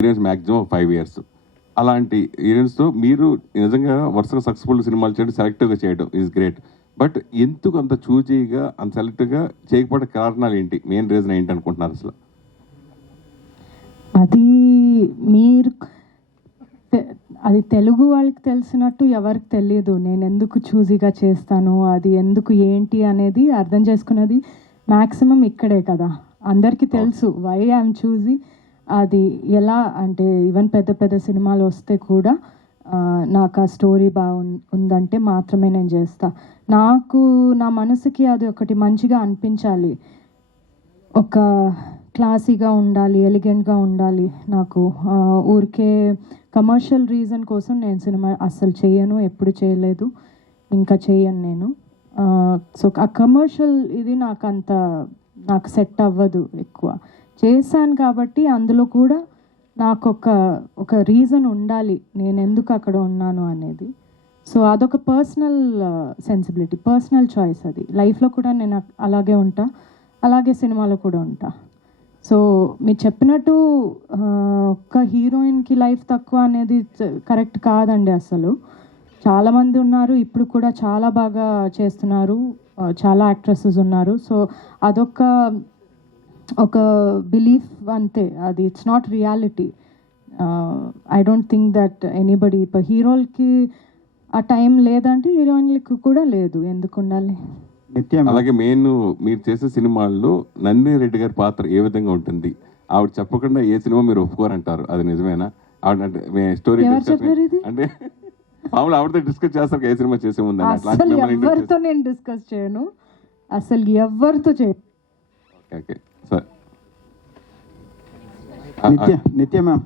Experience maximum 5 years. అలాంటి ఈవెంట్స్తో మీరు నిజంగా వరుసగా సక్సెస్ఫుల్ సినిమాలు చేయడం, సెలెక్టివ్గా చేయడం ఈజ్ గ్రేట్. బట్ ఎందుకు అంత చూజీగా అంత సెలెక్టివ్గా చేయకపోవడం కారణాలు ఏంటి? మెయిన్ రీజన్ ఏంటి అనుకుంటున్నారు అసలు? అది మీరు అది తెలుగు వాళ్ళకి తెలిసినట్టు ఎవరికి తెలియదు. నేను ఎందుకు చూజీగా చేస్తాను, అది ఎందుకు ఏంటి అనేది అర్థం చేసుకున్నది మ్యాక్సిమం ఇక్కడే కదా. అందరికీ తెలుసు వై ఐఎమ్ చూజీ. అది ఎలా అంటే ఈవెన్ పెద్ద పెద్ద సినిమాలు వస్తే కూడా నాకు ఆ స్టోరీ ఉందంటే మాత్రమే నేను చేస్తా. నాకు నా మనసుకి అది ఒకటి మంచిగా అనిపించాలి, ఒక క్లాసీగా ఉండాలి, ఎలిగెంట్గా ఉండాలి. నాకు ఊరికే కమర్షియల్ రీజన్ కోసం నేను సినిమా అస్సలు చేయను, ఎప్పుడు చేయలేదు, ఇంకా చేయను నేను. సో ఆ కమర్షియల్ ఇది నాకు సెట్ అవ్వదు ఎక్కువ. చేశాను కాబట్టి అందులో కూడా నాకు ఒక రీజన్ ఉండాలి నేను ఎందుకు అక్కడ ఉన్నాను అనేది. సో అదొక పర్సనల్ సెన్సిబిలిటీ, పర్సనల్ చాయిస్. అది లైఫ్లో కూడా నేను అలాగే ఉంటా, అలాగే సినిమాలో కూడా ఉంటా. సో మీరు చెప్పినట్టు ఒక హీరోయిన్కి లైఫ్ తక్కువ అనేది కరెక్ట్ కాదండి అసలు. చాలామంది ఉన్నారు, ఇప్పుడు కూడా చాలా బాగా చేస్తున్నారు, చాలా యాక్ట్రెసెస్ ఉన్నారు. సో ఒక బిలీఫ్ అంతే, అది it's not reality. I don't think that anybody, ఇప్పుడు హీరోలకి ఆ టైం లేదంటే హీరోయిన్లకి కూడా లేదు, ఎందుకు ఉండాలి? అలాగే మీరు చేసే సినిమాల్లో నందిని రెడ్డి గారి పాత్ర ఏ విధంగా ఉంటుంది? ఆవిడ చెప్పకుండా ఏ సినిమా మీరు ఒప్పుకోరంటారు, అది నిజమేనా? ఆవిడ అంటే స్టోరీ అంటే మామూలు ఆవిడతో డిస్కస్ చేస్తారు, ఏ సినిమా చేసే ముందు? అసలు ఎవరితో నేను డిస్కస్ చేయను, అసలు ఎవరితో చేయను. Okay sir. నిత్య మ్యామ్